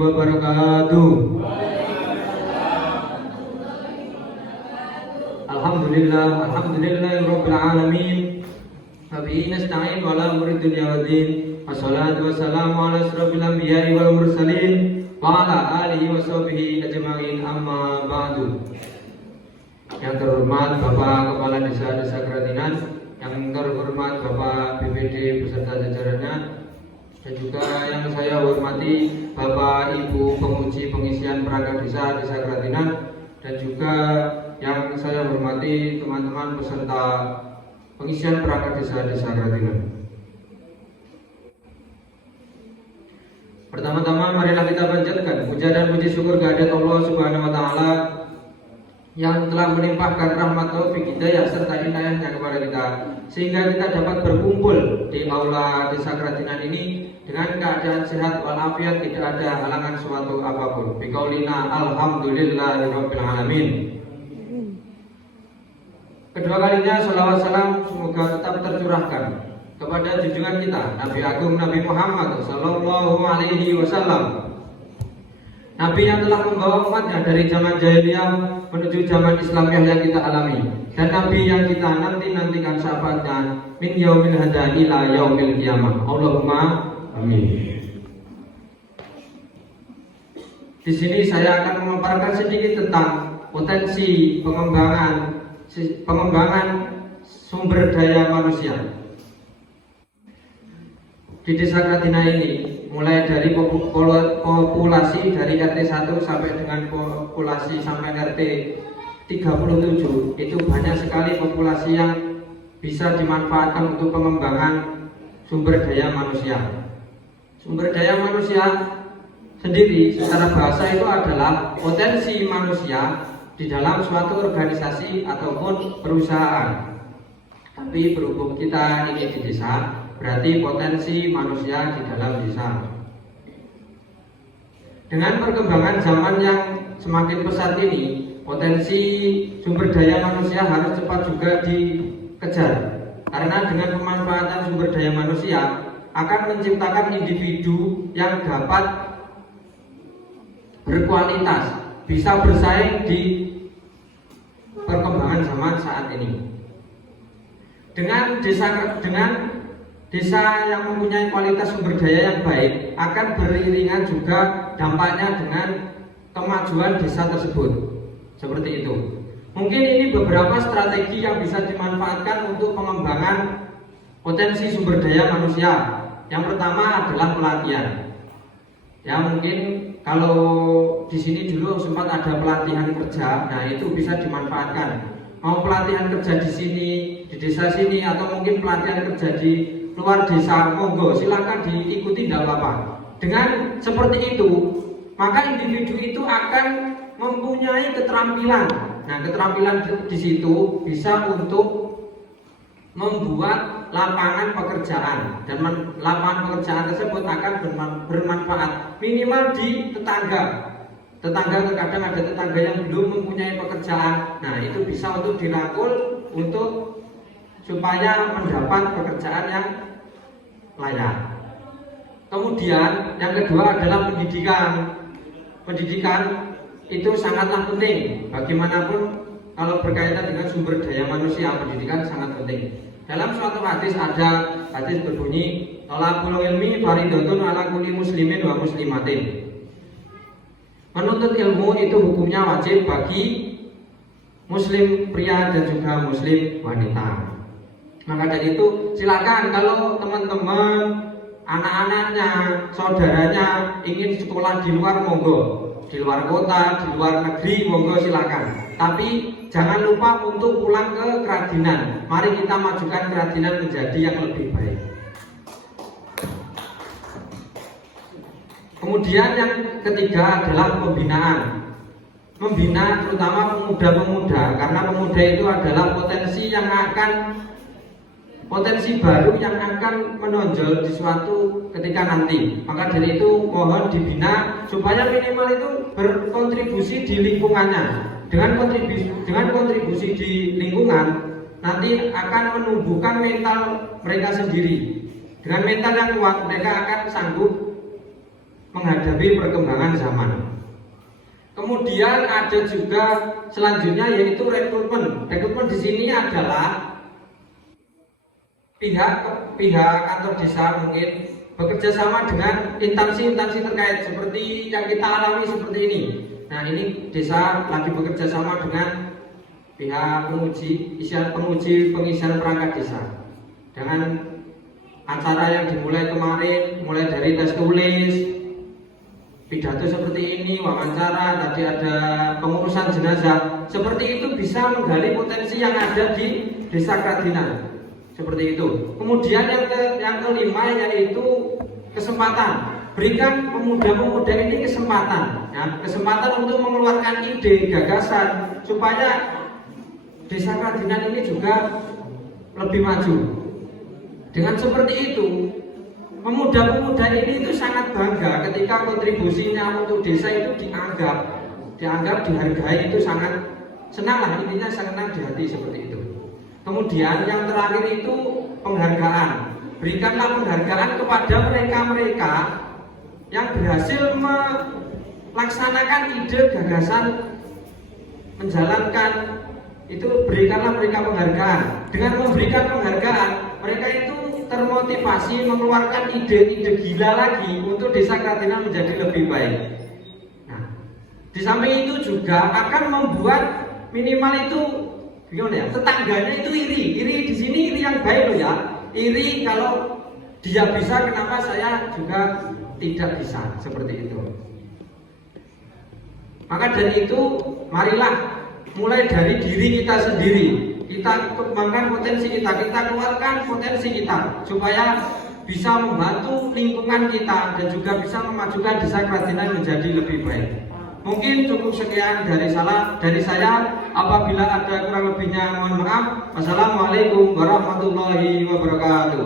wabarakatuh. Alhamdulillahirabbil alamin. Wa bihi nasta'in wa la umuri dunya waddin. Wassalatu wassalamu ala asyrofil anbiya'i wal mursalin wa ala alihi wa sahbihi ajma'in, amma ba'du. Yang terhormat Bapak Kepala Desa Keratinan, yang terhormat Bapak BPD beserta jajarannya, dan juga yang saya hormati Bapak Ibu penguji pengisian perangkat desa Keratinan, dan juga yang saya hormati teman-teman peserta pengisian perangkat desa Keratinan. Pertama-tama marilah kita panjatkan puja dan puji syukur kehadirat Allah Subhanahu wa taala yang telah melimpahkan rahmat taufik hidayah serta inayahnya kepada kita, sehingga kita dapat berkumpul di aula desa Keratinan ini dengan keadaan sehat walafiat, tidak ada halangan suatu apapun. Biqaulina alhamdulillahirabbil alamin. Kedua kalinya sholawat salam semoga tetap tercurahkan kepada junjungan kita Nabi Agung Nabi Muhammad sallallahu alaihi wasallam, Nabi yang telah membawa umatnya dari zaman jahiliyah menuju zaman Islamiah yang kita alami, dan Nabi yang kita nantikan syafaatnya min yaumil hada ila yaumil qiyamah. Allahumma amin. Di sini saya akan memaparkan sedikit tentang potensi pengembangan sumber daya manusia di desa Keratinan ini, mulai dari populasi dari RT 1 sampai dengan populasi sampai RT 37, itu banyak sekali populasi yang bisa dimanfaatkan untuk pengembangan sumber daya manusia. Sumber daya manusia sendiri secara bahasa itu adalah potensi manusia di dalam suatu organisasi ataupun perusahaan. Tapi berhubung kita ini di desa, berarti potensi manusia di dalam desa. Dengan perkembangan zaman yang semakin pesat ini, potensi sumber daya manusia harus cepat juga dikejar. Karena dengan pemanfaatan sumber daya manusia akan menciptakan individu yang dapat berkualitas, bisa bersaing di perkembangan zaman saat ini. Dengan desa yang mempunyai kualitas sumber daya yang baik, akan beriringan juga dampaknya dengan kemajuan desa tersebut. Seperti itu. Mungkin ini beberapa strategi yang bisa dimanfaatkan untuk pengembangan potensi sumber daya manusia. Yang pertama adalah pelatihan. Ya, mungkin kalau di sini dulu sempat ada pelatihan kerja, nah itu bisa dimanfaatkan. Mau pelatihan kerja di sini, di desa sini, atau mungkin pelatihan kerja di luar desa, monggo silakan diikuti, tidak apa-apa. Dengan seperti itu, maka individu itu akan mempunyai keterampilan. Nah, keterampilan di situ bisa untuk membuat lapangan pekerjaan, dan lapangan pekerjaan tersebut akan bermanfaat minimal di tetangga. Terkadang ada tetangga yang belum mempunyai pekerjaan. Nah, itu bisa untuk dirangkul untuk supaya mendapat pekerjaan yang layak. Kemudian yang kedua adalah pendidikan. Pendidikan itu sangatlah penting. Bagaimanapun kalau berkaitan dengan sumber daya manusia, pendidikan sangat penting. Dalam suatu hadis ada hadis berbunyi, "Talabul ilmi fardhatun 'ala kulli muslimin wa muslimatin." Menuntut ilmu itu hukumnya wajib bagi muslim pria dan juga muslim wanita. Maka dari itu silakan kalau teman-teman, anak-anaknya, saudaranya ingin sekolah di luar, monggo. Di luar kota, di luar negeri, monggo silakan. Tapi jangan lupa untuk pulang ke Keratinan. Mari kita majukan Keratinan menjadi yang lebih baik. Kemudian yang ketiga adalah pembinaan. Membina terutama pemuda-pemuda, karena pemuda itu adalah potensi baru yang akan menonjol di suatu ketika nanti. Maka dari itu mohon dibina supaya minimal itu berkontribusi di lingkungannya. Dengan kontribusi di lingkungan nanti akan menumbuhkan mental mereka sendiri. Dengan mental yang kuat mereka akan sanggup menghadapi perkembangan zaman. Kemudian ada juga selanjutnya yaitu rekrutmen. Rekrutmen di sini adalah pihak kantor desa mungkin bekerja sama dengan instansi-instansi terkait seperti yang kita alami seperti ini. Nah, ini desa lagi bekerja sama dengan pihak pengisian perangkat desa. Dengan acara yang dimulai kemarin, mulai dari tes tulis, pidato seperti ini, wawancara, tadi ada pengurusan jenazah. Seperti itu bisa menggali potensi yang ada di Desa Kradinan. Seperti itu. Kemudian yang kelima yaitu kesempatan. Berikan pemuda-pemuda ini kesempatan, ya, kesempatan untuk mengeluarkan ide, gagasan supaya Desa Kradinan ini juga lebih maju. Dengan seperti itu, pemuda-pemuda ini itu sangat bangga ketika kontribusinya untuk desa itu dianggap, dihargai, itu sangat senang lah, intinya senang di hati seperti itu. Kemudian yang terakhir itu penghargaan. Berikanlah penghargaan kepada mereka-mereka yang berhasil melaksanakan ide, gagasan, menjalankan itu, berikanlah mereka penghargaan. Dengan memberikan penghargaan, mereka itu termotivasi mengeluarkan ide-ide gila lagi untuk Desa Kradinan menjadi lebih baik. Nah, di samping itu juga akan membuat minimal itu gimana ya, tetangganya itu iri di sini, iri yang baik loh ya, iri kalau dia bisa kenapa saya juga tidak bisa, seperti itu. Maka dari itu marilah mulai dari diri kita sendiri, kita kembangkan potensi kita keluarkan potensi kita supaya bisa membantu lingkungan kita dan juga bisa memajukan Desa Kradinan menjadi lebih baik. Mungkin cukup sekian dari saya. Apabila ada kurang lebihnya mohon maaf. Wassalamualaikum warahmatullahi wabarakatuh.